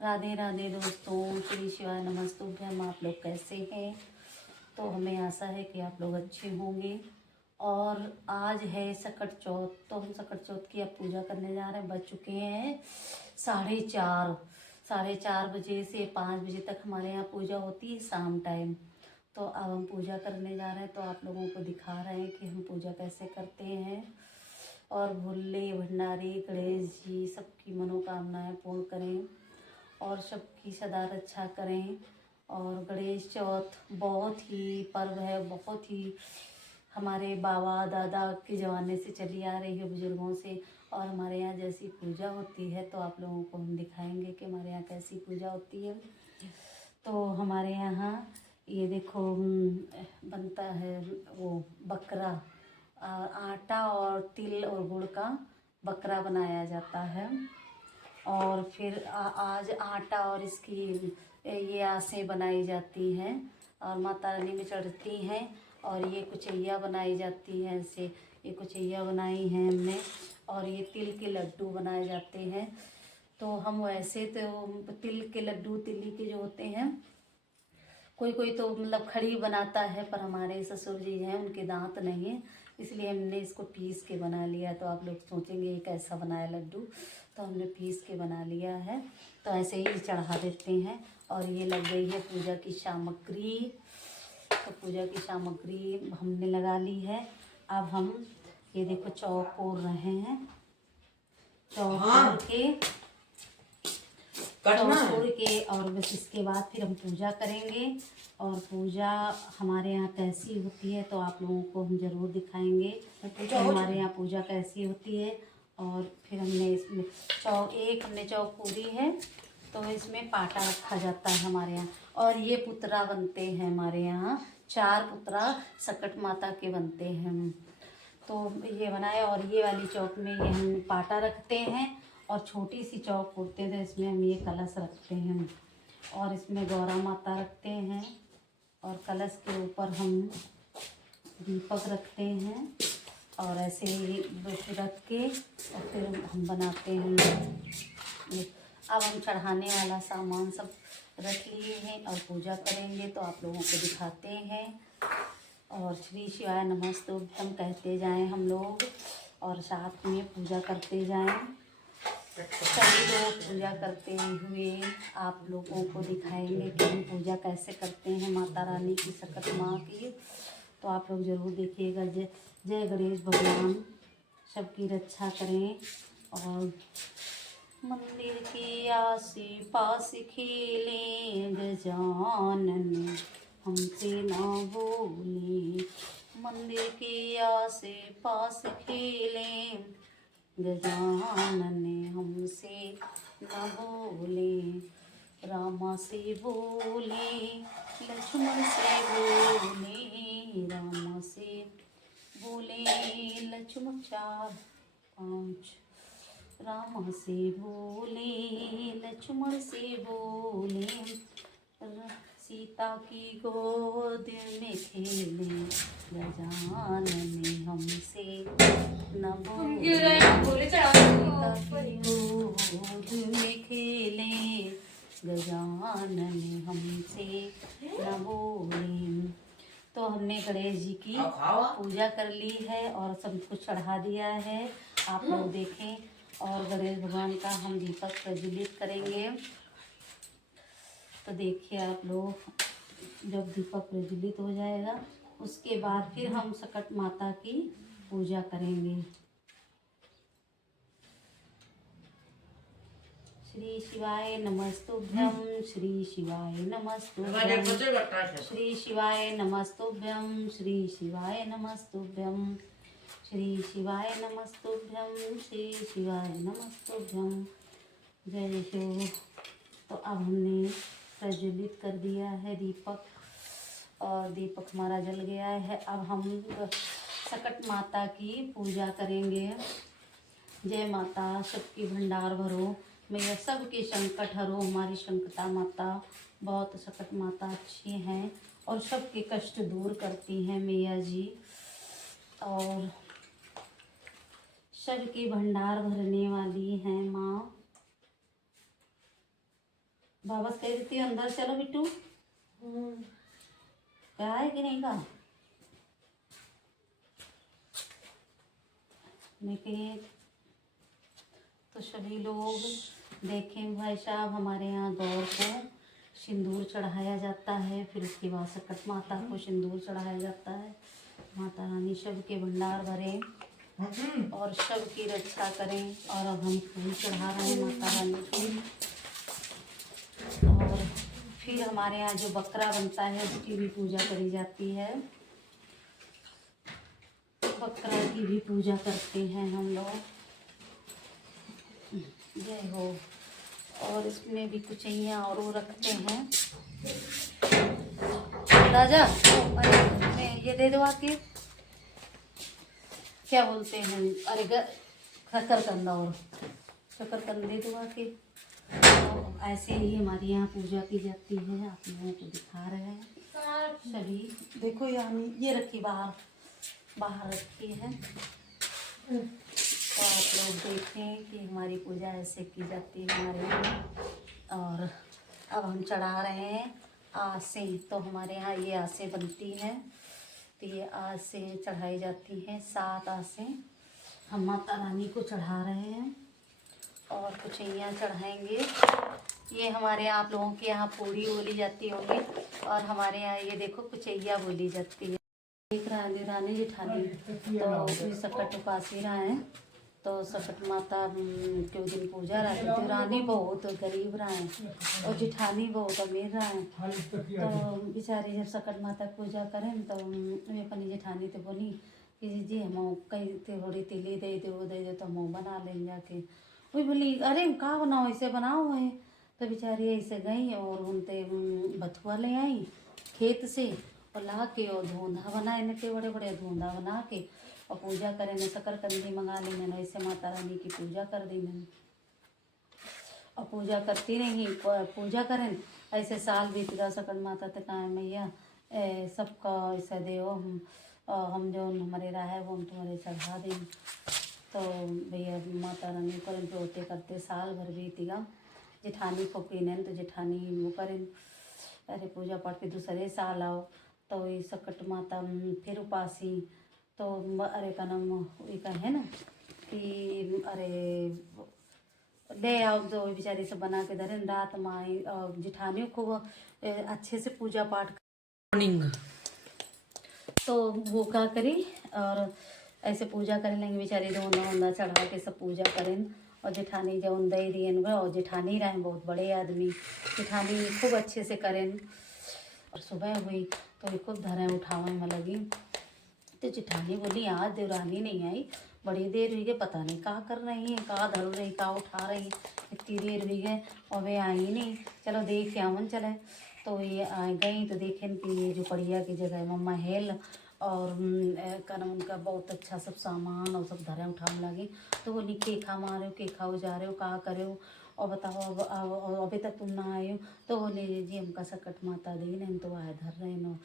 राधे राधे दोस्तों, श्री शिवाय नमस्तुभ्यम। आप लोग कैसे हैं? तो हमें आशा है कि आप लोग अच्छे होंगे। और आज है सकट चौथ, तो हम सकट चौथ की अब पूजा करने जा रहे हैं। बज चुके हैं 4:30। 4:30 बजे से 5 बजे तक हमारे यहाँ पूजा होती है शाम टाइम। तो अब हम पूजा करने जा रहे हैं, तो आप लोगों को दिखा रहे हैं कि हम पूजा कैसे करते हैं। और भोले भंडारी गणेश जी सबकी मनोकामनाएं पूर्ण करें और सबकी सदा रक्षा करें। और गणेश चौथ बहुत ही पर्व है, बहुत ही हमारे बाबा दादा के ज़माने से चली आ रही है, बुजुर्गों से। और हमारे यहाँ जैसी पूजा होती है तो आप लोगों को हम दिखाएंगे कि हमारे यहाँ कैसी पूजा होती है। तो हमारे यहाँ ये देखो बनता है वो बकरा, आटा और तिल और गुड़ का बकरा बनाया जाता है। और फिर आज आटा और इसकी ये आसें बनाई जाती हैं और माता रानी में चढ़ती हैं। और ये कुचैया बनाई जाती हैं, ऐसे ये कुचैया बनाई हैं हमने। और ये तिल के लड्डू बनाए जाते हैं। तो हम वैसे तो तिल के लड्डू, तिली के जो होते हैं, कोई कोई तो मतलब खड़ी बनाता है, पर हमारे ससुर जी हैं उनके दांत नहीं है, इसलिए हमने इसको पीस के बना लिया। तो आप लोग सोचेंगे ये कैसा बनाया लड्डू, तो हमने पीस के बना लिया है। तो ऐसे ही चढ़ा देते हैं। और ये लग गई है पूजा की सामग्री। तो पूजा की सामग्री हमने लगा ली है। अब हम ये देखो चौक पोर रहे हैं। चौक पोर के और बस इसके बाद फिर हम पूजा करेंगे। और पूजा हमारे यहाँ कैसी होती है तो आप लोगों को हम ज़रूर दिखाएंगे कि हमारे यहाँ पूजा कैसी होती है। और फिर हमने इसमें हमने चौक पूरी है, तो इसमें पाटा रखा जाता है हमारे यहाँ। और ये पुतरा बनते हैं हमारे यहाँ, 4 पुतरा सकट माता के बनते हैं। तो ये बनाए और ये वाली चौक में ये हम पाटा रखते हैं। और छोटी सी चौक होते हैं तो इसमें हम ये कलश रखते हैं। और इसमें गौरा माता रखते हैं। और कलश के ऊपर हम दीपक रखते हैं। और ऐसे ही रख के और फिर हम बनाते हैं। अब हम चढ़ाने वाला सामान सब रख लिए हैं और पूजा करेंगे, तो आप लोगों को दिखाते हैं। और श्री शिवाय नमस्तुभ्यम कहते जाएं हम लोग, और साथ में पूजा करते जाएं। सभी लोग पूजा करते हुए आप लोगों को दिखाएंगे कि हम पूजा कैसे करते हैं माता रानी की, सकट माँ की। तो आप लोग ज़रूर देखिएगा। जय गणेश भगवान सबकी रक्षा करें। और मंदिर के आसे पास खेलें गजानन, हमसे ना भूलें। मंदिर के आसे पास खेलें गजानन, हमसे न भूलें। रामा से बोले, लक्ष्मण से बोले, रामा से बोले लक्ष्मण 4 5, रामा से बोले लक्ष्मण से बोले, सीता की गोद में खेले गजानन, हमसे न भूले। सीता की गोद में खेले गजानन, हमसे न भूले। तो हमने गणेश जी की पूजा कर ली है और सब कुछ चढ़ा दिया है, आप लोग देखें। और गणेश भगवान का हम दीपक प्रज्वलित करेंगे। तो देखिए आप लोग, जब दीपक प्रज्वलित हो जाएगा उसके बाद फिर हम सकट माता की पूजा करेंगे। श्री शिवाय नमस्तुभ्यम, श्री शिवाय नमस्तुभ्यम, श्री शिवाय नमस्तुभ्यम, श्री शिवाय नमस्तुभ्यम, श्री शिवाय नमस्तुभ्यम, श्री शिवाय नमस्तुभ्यम। जय शिव। तो अब हमने प्रज्वलित कर दिया है दीपक, और दीपक हमारा जल गया है। अब हम सकट माता की पूजा करेंगे। जय माता, सबकी भंडार भरो, मैया सबके संकट हरो। हमारी संकटा माता, बहुत सकट माता अच्छी हैं और सबके कष्ट दूर करती हैं मैया जी। और सबके भंडार भरने वाली हैं माँ। वापस कह देती है अंदर चलो बिट्टू। क्या है कि नहीं का निकेत। तो सभी लोग देखें भाई साहब, हमारे यहाँ गौर को सिंदूर चढ़ाया जाता है, फिर उसके बाद सकट माता को सिंदूर चढ़ाया जाता है। माता रानी सब के भंडार भरें और सब की रक्षा करें। और अब हम फूल चढ़ा रहे हैं माता रानी को। और फिर हमारे यहाँ जो बकरा बनता है उसकी भी पूजा करी जाती है। बकरा की भी पूजा करते हैं हम लोग। जय हो। और इसमें भी कुचैया और वो रखते हैं। राजा अरे ये दे दो आके, क्या बोलते हैं, अरे शकरकंद, और शकरकंद दे दो आके। तो ऐसे ही हमारे यहाँ पूजा की जाती है। आप लोगों को दिखा रहे हैं सभी। देखो ये रखी बाहर रखी है। तो आप लोग देखें कि हमारी पूजा ऐसे की जाती है हमारे यहाँ। और अब हम चढ़ा रहे हैं आसें। तो हमारे यहाँ ये आसें बनती हैं। तो ये आसें चढ़ाई जाती हैं, 7 आसें हम माता रानी को चढ़ा रहे हैं। और कुचैया चढ़ाएंगे। ये हमारे आप लोगों के यहाँ पूड़ी बोली जाती होगी, और हमारे यहाँ ये देखो कुचैया बोली जाती है। देख रहा है रानी जेठानी, तो सकट उपासी रहा है। तो सकट माता के दिन पूजा रहा है। रानी बहुत गरीब रहा है और जेठानी बहुत अमीर रहा है। तो बेचारी जब सकट माता पूजा करें तो वे अपनी जेठानी तो बोली कि जी हम कई थोड़ी तिली दे दो तो हम बना लेंगे जाके। वही बोली अरे का बनाओ, ऐसे बनाओ है। तो बेचारी ऐसे गई और उनते बथुआ ले आई खेत से और ला के और धोंधा बनाए इनके बड़े बड़े धोंधा बना के और पूजा करें न। शकरकंदी मंगा ली मैंने, ऐसे माता रानी की पूजा कर दी मैंने। और पूजा करती नहीं, पूजा करें ऐसे साल बीत गया। सकट माता तक आए मैया सबका ऐसा दे हम जो हमारे राह है वो हम तुम्हारे चढ़ा दें। तो भैया माता रानी करें तो होते करते साल भर बीत गया। जेठानी को पीने तो जेठानी वो करें, अरे पूजा पाठ के दूसरे साल आओ। तो ये सकट माता फिर उपासी। तो अरे का नाम ये का है ना कि अरे ले आओ। तो बेचारी सब बना के धरे रात माई और जेठानियों को अच्छे से पूजा पाठ मॉर्निंग। तो वो क्या करी और ऐसे पूजा कर लेंगे बेचारी, धोंधा चढ़ा के सब पूजा करें। और जेठानी जो दे दिए और जेठानी रहें बहुत बड़े आदमी, जेठानी खूब अच्छे से करें। और सुबह हुई तो ये खूब धरें उठावे में लगी। तो जेठानी बोली आज देवरानी नहीं आई, बड़ी देर हुई है, पता नहीं क्या कर रही है, क्या धर रही, क्या उठा रही, इतनी देर हुई है और वे आई नहीं। चलो देख के आवन चले। तो ये आ गई तो देखें कि ये जो पड़िया की जगह मम्मा हेल और का नाम उनका बहुत अच्छा सब सामान और सब धरे उठाने लगी। तो बोली के खा मारे हो, के खाओ जा रहे हो, क्या करे हो और बताओ अब अभी तक तुम ना आए हो। तो बोले जी हमका सकट माता दी नहीं तो आए धर रहे न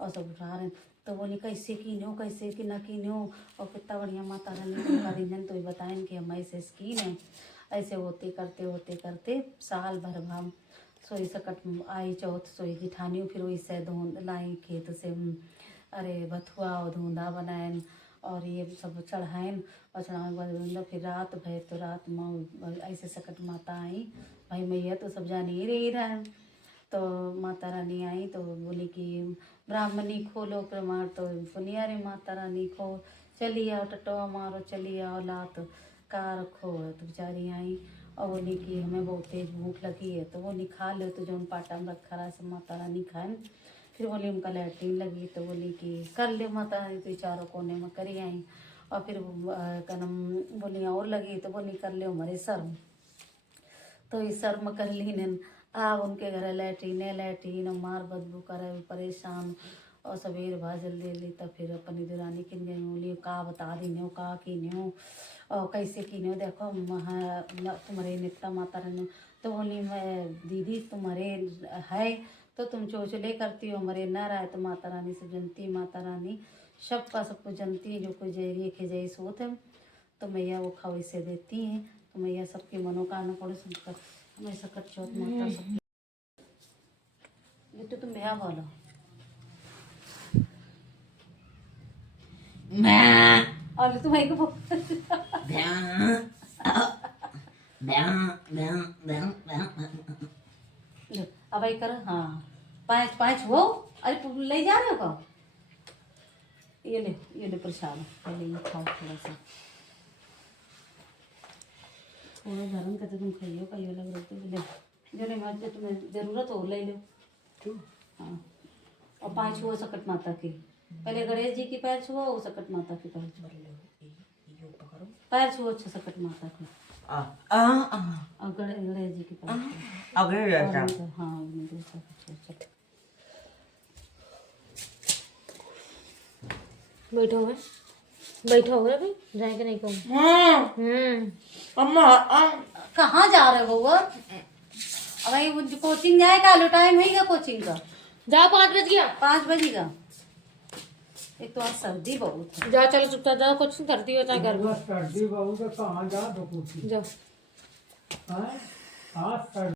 और सब उठा रहे। तो बोली कैसे कीनो, कैसे कि न कीनो और कितना बढ़िया माता रानी उनका दिन तो बताएं कि हम ऐसे स्कीन है। ऐसे होते करते साल भर भाम सोई सकट आई चौथ सोई जेठानी फिर वही से धोन लाई खेत से अरे बथुआ और धुंधा बनाएन और ये सब चढ़ाएन। और चढ़ाने के बाद फिर रात भर तो रात माँ ऐसे सकट माता आई। भाई मैया तो सब जान ही रही रहा। तो माता रानी आई तो बोली कि ब्राह्मणी खोलो प्रमाण। तो बोली अरे माता रानी खो चली आओ टटवा मारो चली आओ लात का रखो। तो बेचारी आई और बोली कि हमें बहुत तेज भूख लगी है। तो बोली खा लो, तो जो पाटा में रखा रहा सब माता रानी खाए। फिर बोली उनका लैट्रिन लगी तो बोली कि कर ले माता रानी, तो चारों कोने में करी आई। और फिर कनम बोली और लगी तो बोली कर ले हमारे शर्म। तो इस शर्म कर ली ने आप उनके घर लैट्रीन मार बदबू करे परेशान। और सवेर भा जल्दी ली तब फिर अपनी दुरानी किन गई बोली का बता दी का कीन्यो और कैसे कीन्यो देखो तुम्हारे नित्ता माता रानी। तो बोली मैं दीदी तुम्हारे है तो तुम चोचले करती हो, हमारे न रहा है। तो माता रानी से जनती माता रानी सबका सब कुछ जनती है, जो कुछ जय के जय सोत है तो मैया वो खाओ इसे देती हैं। तो मैया सबकी मनोकामना पूर्ण हमें सकट चौथ माता सबकी क्या बोलो? और तुम्हारी को अब आई कर। हाँ, 5 वो। अरे ले जा रहे हो का? ये ले प्रसाद, पहले ये खाओ थोड़ा सा। थोड़ा गरम करके तुम खाइयो, कई लग रहे ले जो नहीं मानते तुम्हें जरूरत हो ले लो। हाँ, और 5 वो सकट माता की, पहले गणेश जी की पैर छुओ, वो सकट माता की पैर छुओ, अच्छा सकट माता की और गणेश जी की पैर छुओ। हाँ बैठो है, बैठो है भाई, जाएंगे नहीं कहूँ। कहाँ जा रहे हो? वो भाई वो कोचिंग जाए का लो, टाइम है क्या कोचिंग का? जाओ 5 बज गया। 5 बजेगा। एक तो आज सर्दी बहुत है। जाओ चलो चुपचाप जाओ, कुछ नहीं करती हो चाहे घर में। सर्दी बहुत है, कहाँ जा दो कुछ जाओ। हाँ